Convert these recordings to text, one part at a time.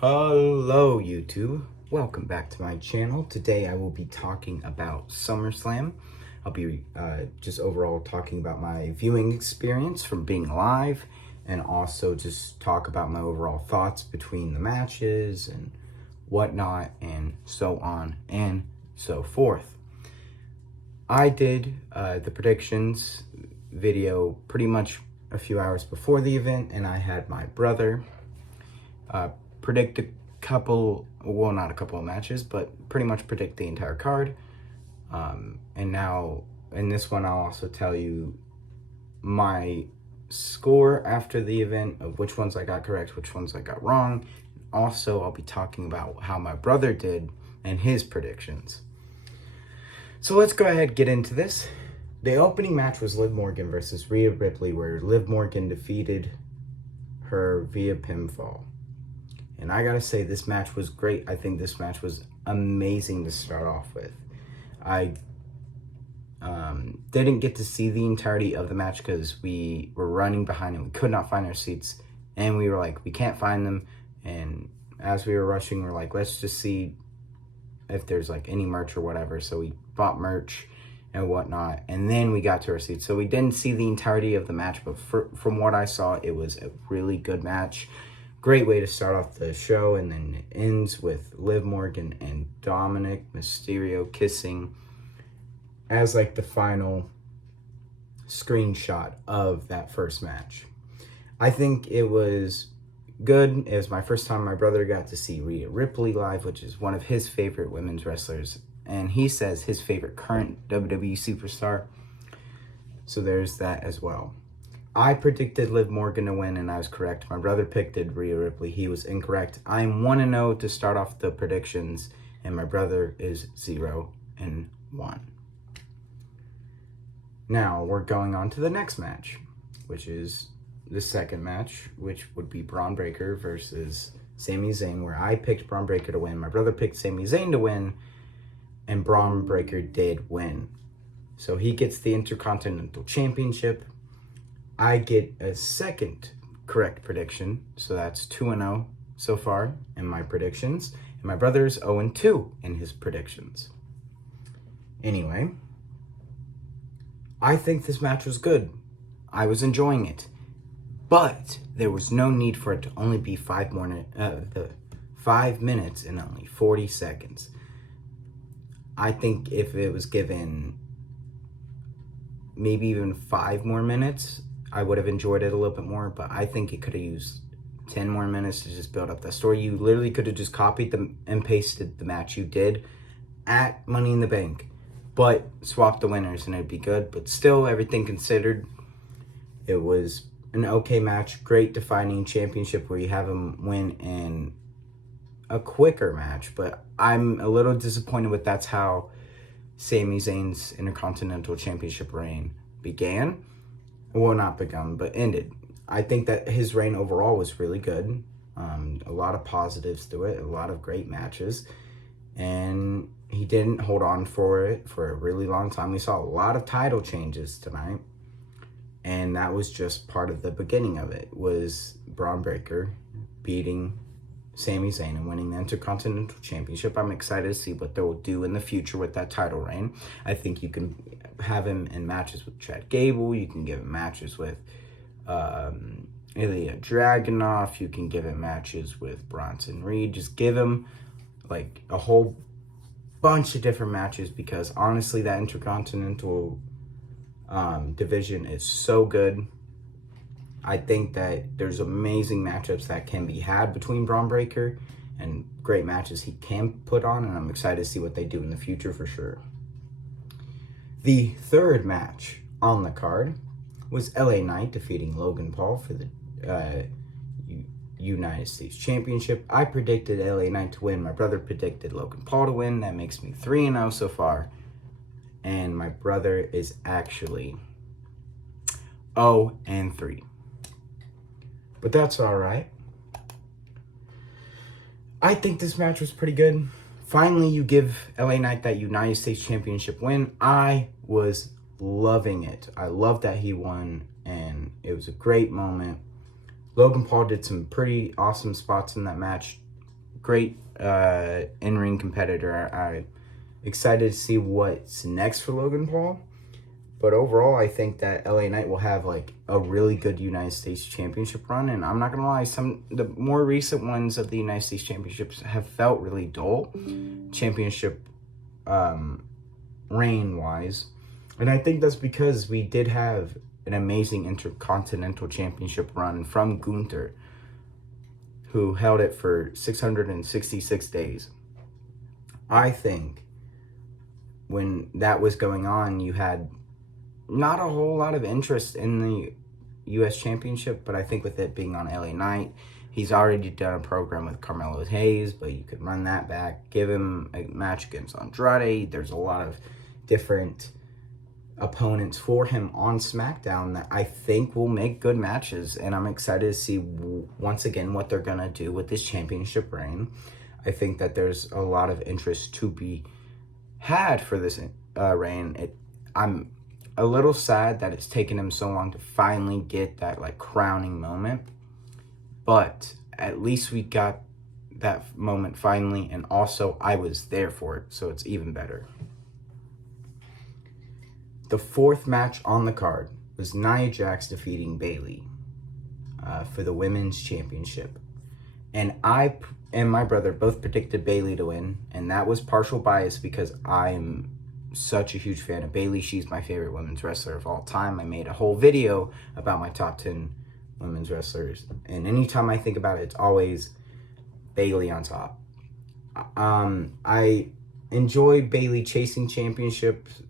Hello YouTube, welcome back to my channel. Today I will be talking about Summerslam. I'll be just overall talking about my viewing experience from being live, and also just talk about my overall thoughts between the matches and whatnot, and so on and so forth. I did the predictions video pretty much a few hours before the event, and I had my brother predict a couple, well, not a couple of matches, but pretty much predict the entire card. And now in this one, I'll also tell you my score after the event of which ones I got correct, which ones I got wrong. Also, I'll be talking about how my brother did and his predictions. So let's go ahead and get into this. The opening match was Liv Morgan versus Rhea Ripley, where Liv Morgan defeated her via pinfall. And I gotta say, this match was great. I think this match was amazing to start off with. I didn't get to see the entirety of the match because we were running behind and we could not find our seats. And we were like, we can't find them. And as we were rushing, we're like, let's just see if there's like any merch or whatever. So we bought merch and whatnot. And then we got to our seats. So we didn't see the entirety of the match, but from what I saw, it was a really good match. Great way to start off the show, and then it ends with Liv Morgan and Dominic Mysterio kissing as like the final screenshot of that first match. I think it was good. It was my first time my brother got to see Rhea Ripley live, which is one of his favorite women's wrestlers, and he says his favorite current WWE superstar. So there's that as well. I predicted Liv Morgan to win, and I was correct. My brother picked Rhea Ripley. He was incorrect. I'm 1-0 to start off the predictions, and my brother is 0-1. Now, we're going on to the next match, which is the second match, which would be Braun Breaker versus Sami Zayn, where I picked Braun Breaker to win. My brother picked Sami Zayn to win, and Braun Breaker did win. So he gets the Intercontinental Championship. I get a second correct prediction, so that's 2-0 so far in my predictions, and my brother's 0-2 in his predictions. Anyway, I think this match was good. I was enjoying it, but there was no need for it to only be 5 minutes and only 40 seconds. I think if it was given maybe even 5 more minutes, I would have enjoyed it a little bit more, but I think it could have used 10 more minutes to just build up that story. You literally could have just copied them and pasted the match you did at Money in the Bank, but swap the winners and it'd be good. But still, everything considered, it was an okay match. Great defining championship where you have them win in a quicker match, but I'm a little disappointed with that's how Sami Zayn's Intercontinental Championship reign began. Well, not begun, but ended. I think that his reign overall was really good. A lot of positives to it, a lot of great matches. And he didn't hold on for it for a really long time. We saw a lot of title changes tonight. And that was just part of the beginning of it, was Braun Breaker beating Sami Zayn and winning the Intercontinental Championship. I'm excited to see what they'll do in the future with that title reign. I think you can have him in matches with Chad Gable. You can give him matches with Ilya Dragunov. You can give him matches with Bronson Reed. Just give him like a whole bunch of different matches, because honestly, that Intercontinental division is so good. I think that there's amazing matchups that can be had between Braun Breaker and great matches he can put on, and I'm excited to see what they do in the future for sure. The third match on the card was LA Knight defeating Logan Paul for the United States Championship. I predicted LA Knight to win. My brother predicted Logan Paul to win. That makes me 3-0 so far. And my brother is actually 0-3. But that's all right. I think this match was pretty good. Finally, you give LA Knight that United States Championship win. I was loving it. I loved that he won, and it was a great moment. Logan Paul did some pretty awesome spots in that match. great in-ring competitor. I'm excited to see what's next for Logan Paul. But overall, I think that LA Knight will have like a really good United States Championship run. And I'm not going to lie, the more recent ones of the United States Championships have felt really dull, championship reign-wise. And I think that's because we did have an amazing Intercontinental Championship run from Gunther, who held it for 666 days. I think when that was going on, you had not a whole lot of interest in the U.S. Championship, but I think with it being on LA Knight, he's already done a program with Carmelo Hayes, but you could run that back, give him a match against Andrade. There's a lot of different opponents for him on SmackDown that I think will make good matches, and I'm excited to see once again what they're going to do with this championship reign. I think that there's a lot of interest to be had for this reign. I'm a little sad that it's taken him so long to finally get that like crowning moment, but at least we got that moment finally, and also I was there for it, so it's even better. The fourth match on the card was Nia Jax defeating Bayley for the Women's Championship. And I and my brother both predicted Bayley to win, and that was partial bias because I'm such a huge fan of Bayley. She's my favorite women's wrestler of all time. I made a whole video about my top 10 women's wrestlers, and anytime I think about it, it's always Bayley on top. I enjoy Bayley chasing championships,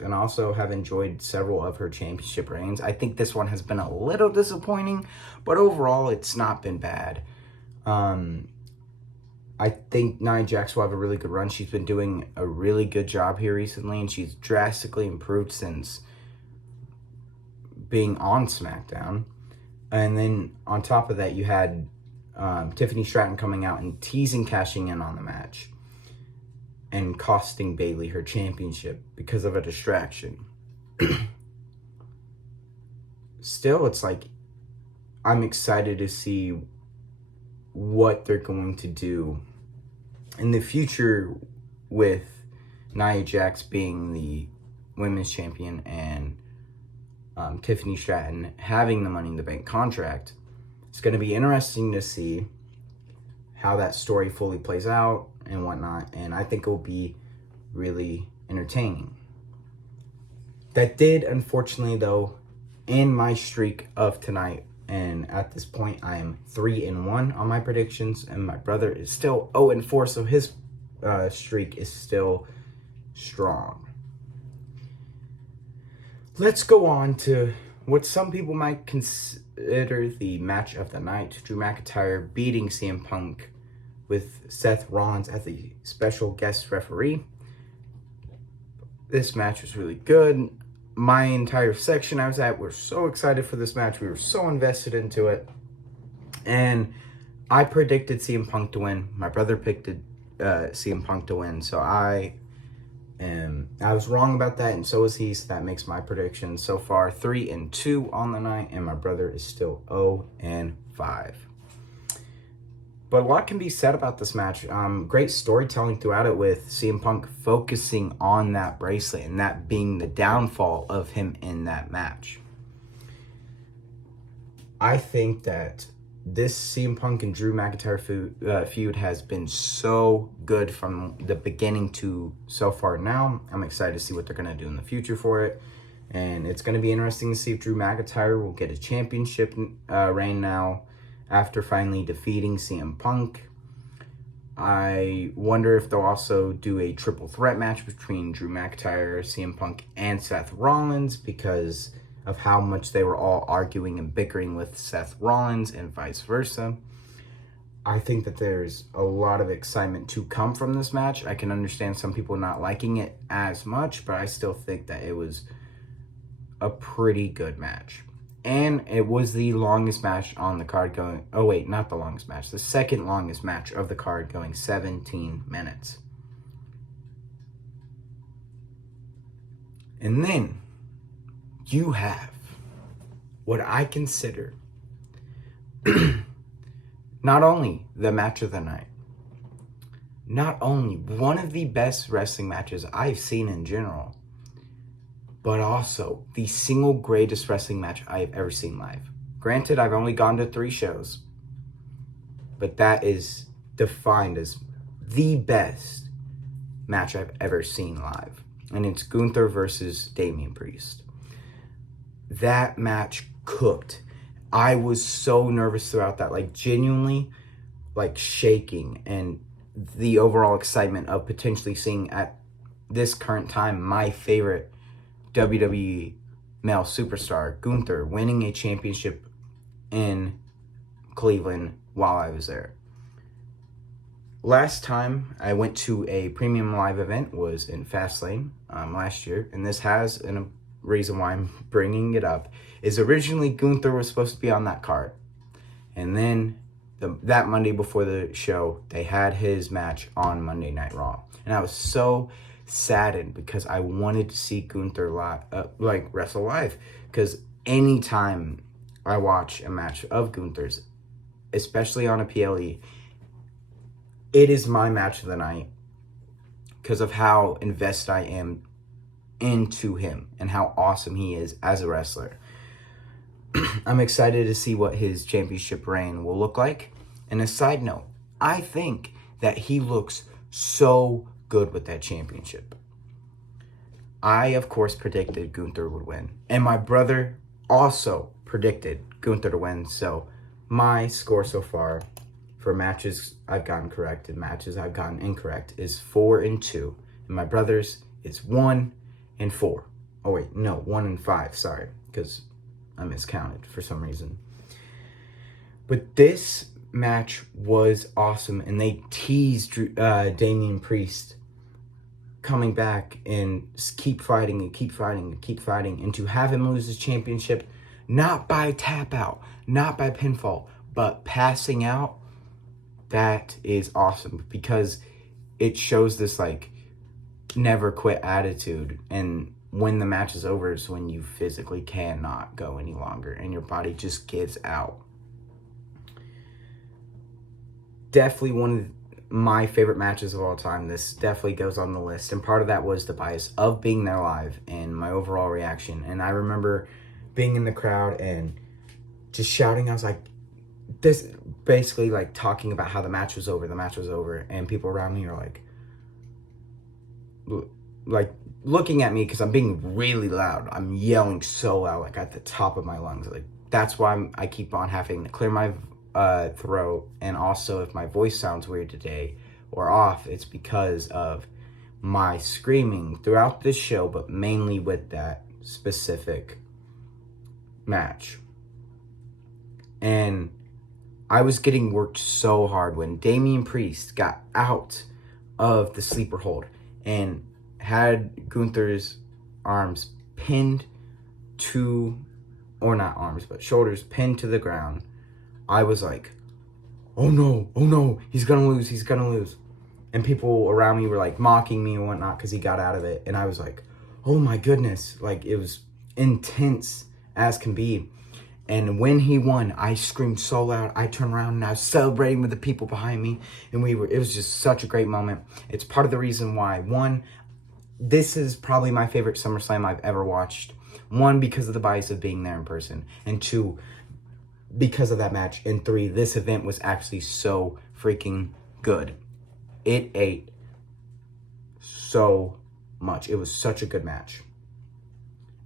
and also have enjoyed several of her championship reigns. I think this one has been a little disappointing, but overall it's not been bad. I think Nia Jax will have a really good run. She's been doing a really good job here recently, and she's drastically improved since being on SmackDown. And then on top of that, you had Tiffany Stratton coming out and teasing cashing in on the match and costing Bayley her championship because of a distraction. Still, it's like I'm excited to see what they're going to do in the future with Nia Jax being the women's champion and Tiffany Stratton having the Money in the Bank contract. It's going to be interesting to see how that story fully plays out and whatnot, and I think it will be really entertaining. That did, unfortunately, though, end my streak of tonight, and at this point, I am 3-1 on my predictions, and my brother is still 0-4, so his streak is still strong. Let's go on to what some people might consider the match of the night. Drew McIntyre beating CM Punk with Seth Rollins as the special guest referee. This match was really good. My entire section I was at were so excited for this match. We were so invested into it. And I predicted CM Punk to win. My brother picked CM Punk to win. So I was wrong about that, and so was he. So that makes my prediction so far 3-2 on the night, and my brother is still 0-5. But a lot can be said about this match. Great storytelling throughout it, with CM Punk focusing on that bracelet and that being the downfall of him in that match. I think that this CM Punk and Drew McIntyre feud has been so good from the beginning to so far now. I'm excited to see what they're going to do in the future for it. And it's going to be interesting to see if Drew McIntyre will get a championship reign now after finally defeating CM Punk. I wonder if they'll also do a triple threat match between Drew McIntyre, CM Punk, and Seth Rollins, because of how much they were all arguing and bickering with Seth Rollins and vice versa. I think that there's a lot of excitement to come from this match. I can understand some people not liking it as much, but I still think that it was a pretty good match. And it was the longest match on the card going... Oh, wait, not the longest match. The second longest match of the card, going 17 minutes. And then you have what I consider not only the match of the night, not only one of the best wrestling matches I've seen in general, but also the single greatest wrestling match I have ever seen live. Granted, I've only gone to 3 shows, but that is defined as the best match I've ever seen live. And it's Gunther versus Damian Priest. That match cooked. I was so nervous throughout that, like genuinely like shaking, and the overall excitement of potentially seeing at this current time my favorite WWE male superstar, Gunther, winning a championship in Cleveland while I was there. Last time I went to a premium live event was in Fastlane last year, and this has a reason why I'm bringing it up, is originally Gunther was supposed to be on that card, and then that Monday before the show, they had his match on Monday Night Raw, and I was so saddened because I wanted to see Gunther wrestle live, because anytime I watch a match of Gunther's, especially on a PLE, it is my match of the night because of how invested I am into him and how awesome he is as a wrestler. I'm excited to see what his championship reign will look like. And a side note, I think that he looks so good with that championship. I, of course, predicted Gunther would win. And my brother also predicted Gunther to win. So my score so far for matches I've gotten correct and matches I've gotten incorrect is 4-2. And my brother's is 1-4. Oh wait, no, 1-5, sorry, because I miscounted for some reason. But this match was awesome, and they teased Damian Priest coming back and keep fighting and keep fighting and keep fighting, and to have him lose his championship, not by tap out, not by pinfall, but passing out. That is awesome because it shows this like never quit attitude, and when the match is over is when you physically cannot go any longer and your body just gives out. Definitely one of my favorite matches of all time. This definitely goes on the list, and part of that was the bias of being there live and my overall reaction. And I remember being in the crowd and just shouting. I was like, this basically like talking about how the match was over, and people around me are like looking at me because I'm being really loud. I'm yelling so loud, like at the top of my lungs. Like that's why I keep on having to clear my throat, and also if my voice sounds weird today or off, it's because of my screaming throughout this show, but mainly with that specific match. And I was getting worked so hard when Damian Priest got out of the sleeper hold and had Gunther's arms pinned to, or not arms, but shoulders pinned to the ground. I was like, oh no, he's gonna lose. And people around me were like mocking me and whatnot because he got out of it. And I was like, oh my goodness, like it was intense as can be. And when he won, I screamed so loud. I turned around and I was celebrating with the people behind me. And it was just such a great moment. It's part of the reason why, 1, this is probably my favorite SummerSlam I've ever watched. 1, because of the bias of being there in person. And 2, because of that match. And 3, this event was actually so freaking good. It ate so much. It was such a good match.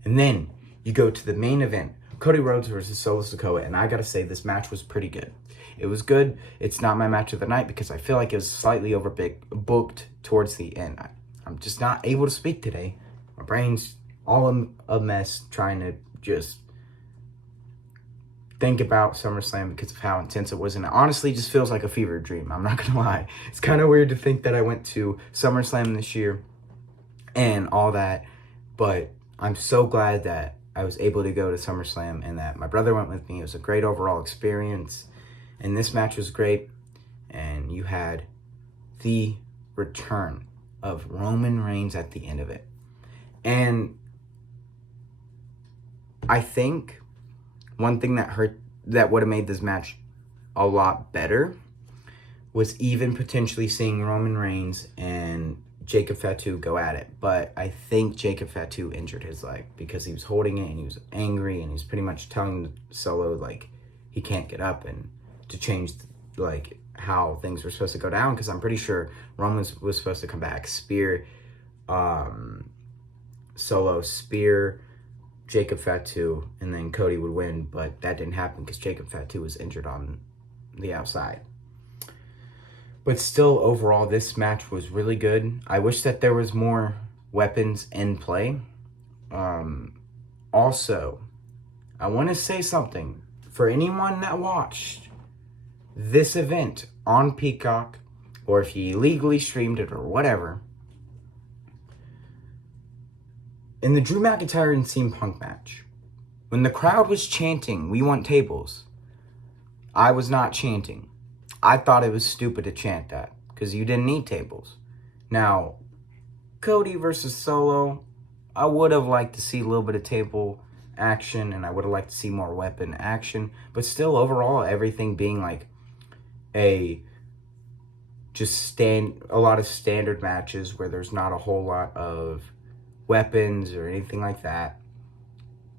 And then you go to the main event, Cody Rhodes versus Solo Sikoa, and I gotta say, this match was pretty good. It was good. It's not my match of the night because I feel like it was slightly booked towards the end. I'm just not able to speak today. My brain's all a mess trying to just think about SummerSlam because of how intense it was, and it honestly just feels like a fever dream. I'm not gonna lie. It's kind of weird to think that I went to SummerSlam this year and all that, but I'm so glad that I was able to go to SummerSlam and that my brother went with me. It was a great overall experience, and this match was great. And you had the return of Roman Reigns at the end of it. And I think one thing that would have made this match a lot better was even potentially seeing Roman Reigns and Jacob Fatu go at it. But I think Jacob Fatu injured his leg because he was holding it and he was angry and he was pretty much telling Solo, like, he can't get up and to change, like, how things were supposed to go down, because I'm pretty sure Roman was supposed to come back, spear Solo, spear Jacob Fatu, and then Cody would win, but that didn't happen because Jacob Fatu was injured on the outside. But still, overall, this match was really good. I wish that there was more weapons in play. Also, I want to say something. For anyone that watched this event on Peacock, or if you illegally streamed it or whatever, in the Drew McIntyre and CM Punk match, when the crowd was chanting, "We want tables," I was not chanting. I thought it was stupid to chant that because you didn't need tables. Now, Cody versus Solo, I would have liked to see a little bit of table action, and I would have liked to see more weapon action. But still, overall, everything being like a lot of standard matches where there's not a whole lot of weapons or anything like that.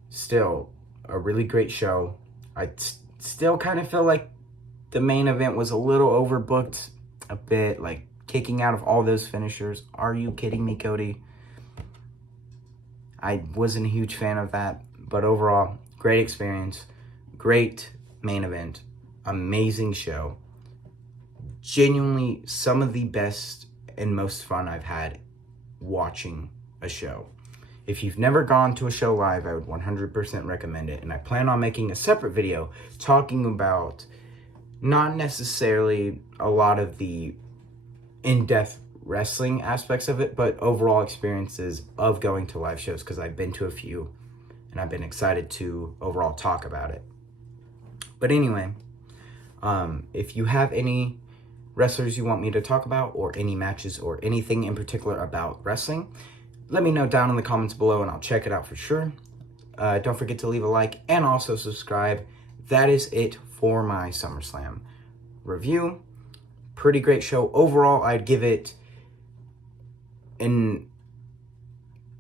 Still, a really great show. I still kind of feel like the main event was a little overbooked a bit, like kicking out of all those finishers. Are you kidding me, Cody? I wasn't a huge fan of that, but overall, great experience, great main event, amazing show. Genuinely some of the best and most fun I've had watching a show. If you've never gone to a show live, I would 100% recommend it, and I plan on making a separate video talking about not necessarily a lot of the in-depth wrestling aspects of it, but overall experiences of going to live shows, because I've been to a few and I've been excited to overall talk about it. But anyway, if you have any wrestlers you want me to talk about, or any matches or anything in particular about wrestling, let me know down in the comments below and I'll check it out for sure. Don't forget to leave a like and also subscribe. That is it for my SummerSlam review. Pretty great show. Overall, I'd give it an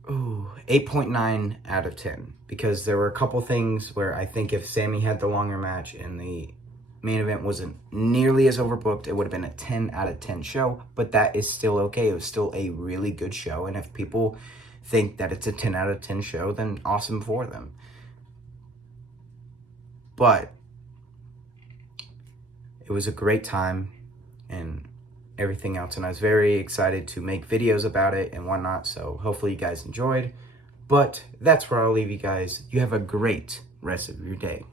8.9 out of 10, because there were a couple things where I think if Sammy had the longer match and the main event wasn't nearly as overbooked, it would have been a 10 out of 10 show, but that is still okay. It was still a really good show, and if people think that it's a 10 out of 10 show, then awesome for them. But it was a great time and everything else, and I was very excited to make videos about it and whatnot, so hopefully you guys enjoyed. But that's where I'll leave you guys. You have a great rest of your day.